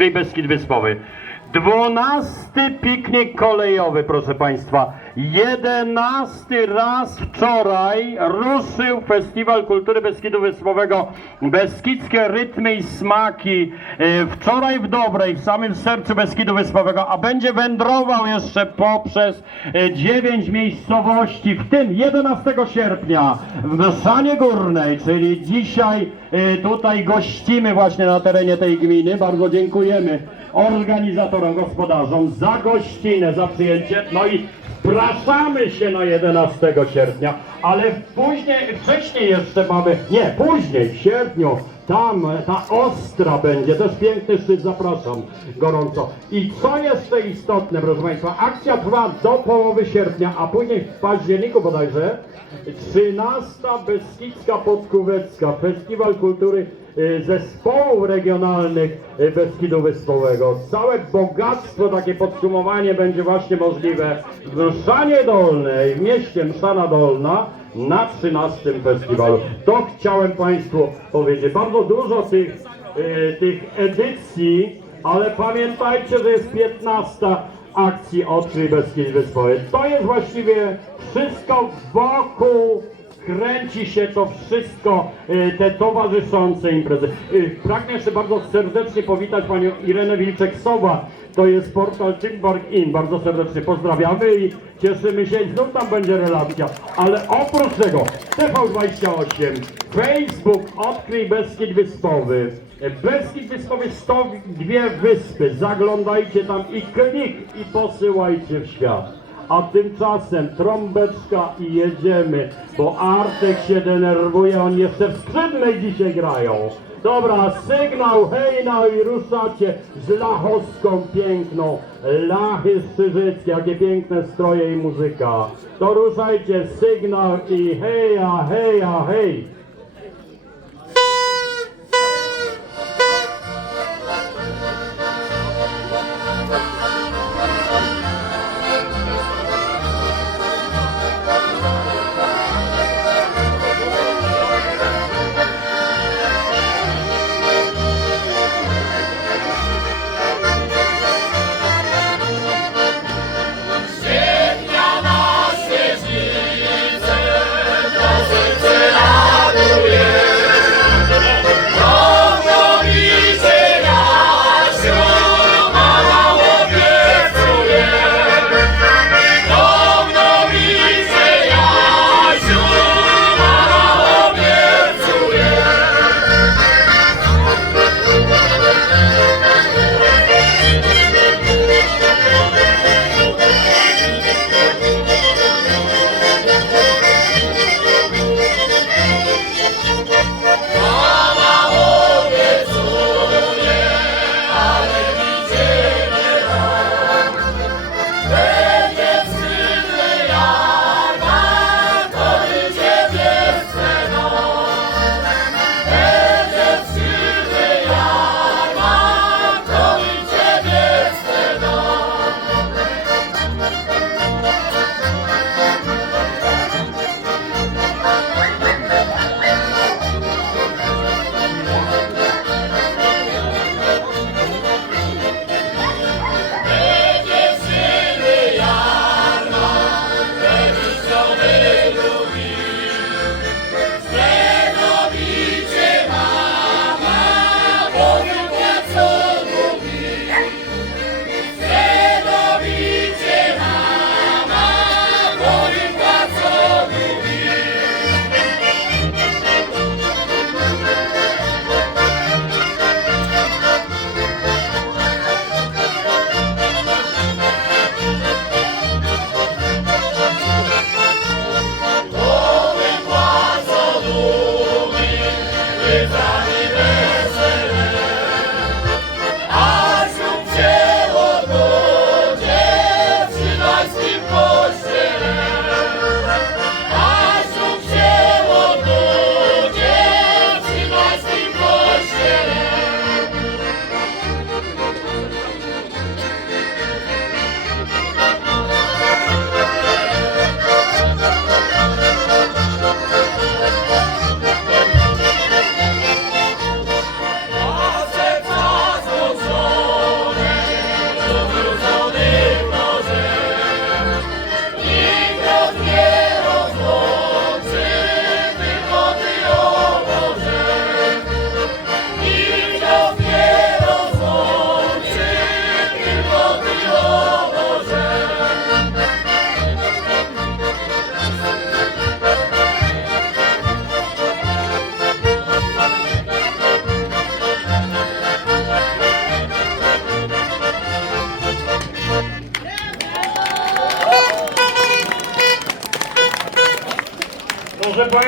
Odkryj Beskid Wyspowy. Dwunasty piknik kolejowy, proszę Państwa. Jedenasty raz wczoraj ruszył Festiwal Kultury Beskidu Wyspowego Beskidzkie Rytmy i Smaki. E, Wczoraj w Dobrej, w samym sercu Beskidu Wyspowego, a będzie wędrował jeszcze poprzez e, dziewięć miejscowości, w tym 11 sierpnia w Szanie Górnej, czyli dzisiaj e, tutaj gościmy właśnie na terenie tej gminy. Bardzo dziękujemy organizatorom, gospodarzom za gościnę, za przyjęcie. No i wpraszamy się na 11 sierpnia, ale później, wcześniej jeszcze mamy, nie, później, w sierpniu, tam ta Ostra będzie, też piękny szczyt, zapraszam gorąco. I co jeszcze istotne, proszę Państwa, akcja trwa do połowy sierpnia, a później w październiku bodajże 13. Beskidzka Podkówecka, Festiwal Kultury zespołów regionalnych y, Beskidu Wyspowego. Całe bogactwo, takie podsumowanie będzie właśnie możliwe w Mszanie Dolnej, w mieście Mszana Dolna na 13 festiwalu. To chciałem Państwu powiedzieć. Bardzo dużo tych, y, tych edycji, ale pamiętajcie, że jest 15 akcji Odkryj Beskid Wyspowy. To jest właściwie wszystko wokół kręci się to wszystko, y, te towarzyszące imprezy. Y, Pragnę jeszcze bardzo serdecznie powitać panią Irenę Wilczek-Sowa. To jest portal Timbark In. Bardzo serdecznie pozdrawiamy i cieszymy się. Znów tam będzie relacja. Ale oprócz tego TV28, Facebook Odkryj Beskid Wyspowy. Beskid Wyspowy 102 wyspy. Zaglądajcie tam i klik i posyłajcie w świat. A tymczasem trąbeczka i jedziemy, bo Artek się denerwuje, oni jeszcze w skrzydnej dzisiaj grają. Dobra, sygnał, hej, no i ruszacie z lachowską piękną. Lachy Strzyżyckie, jakie piękne stroje i muzyka. To ruszajcie, sygnał i heja, heja, hej.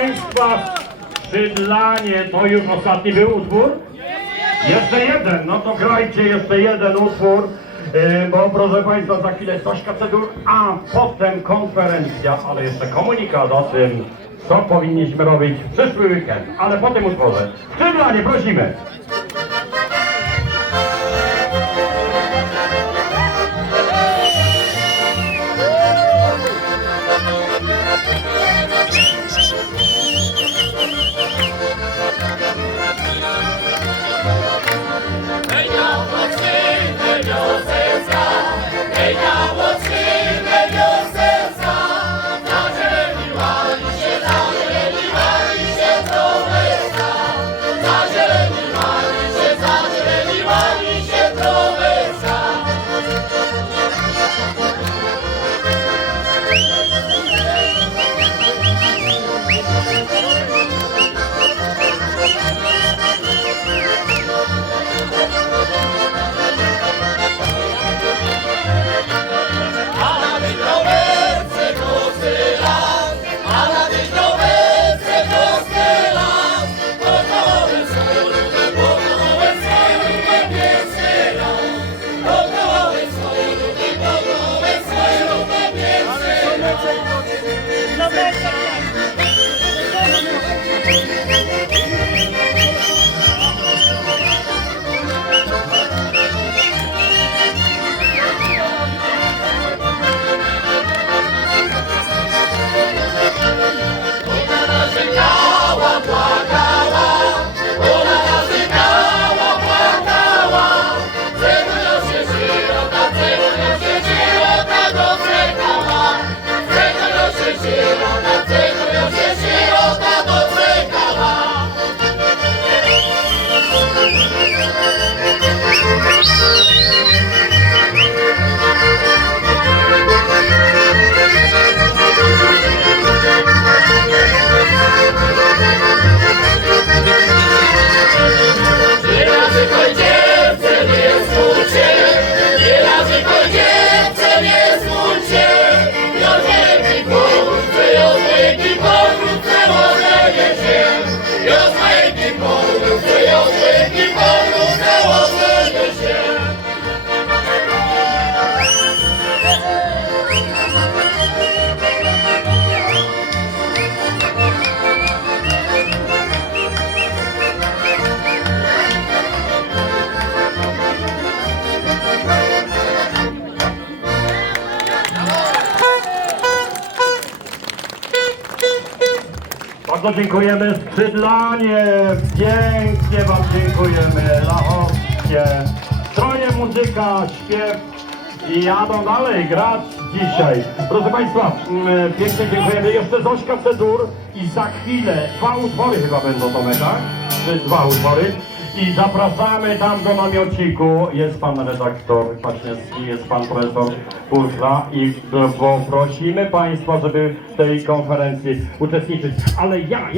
Państwa, Szydlanie, to już ostatni był utwór? Jeszcze jeden, no to grajcie jeszcze jeden utwór, yy, bo proszę Państwa, za chwilę Stośka Cedur, a potem konferencja, ale jeszcze komunikat o tym, co powinniśmy robić w przyszły weekend, ale po tym utworze. Szydlanie, prosimy! Bardzo dziękujemy Skrzydlanie, pięknie Wam dziękujemy, Lachowskie, stroje muzyka, śpiew i jadą dalej grać dzisiaj. Proszę Państwa, mm, pięknie dziękujemy. Jeszcze Zośka Cedur i za chwilę dwa utwory chyba będą Tomek, tak? Czy dwa utwory. I zapraszamy tam do namiociku. Jest pan redaktor Kwaśniewski, jest pan profesor Puszla i prosimy Państwa, żeby w tej konferencji uczestniczyć. Ale ja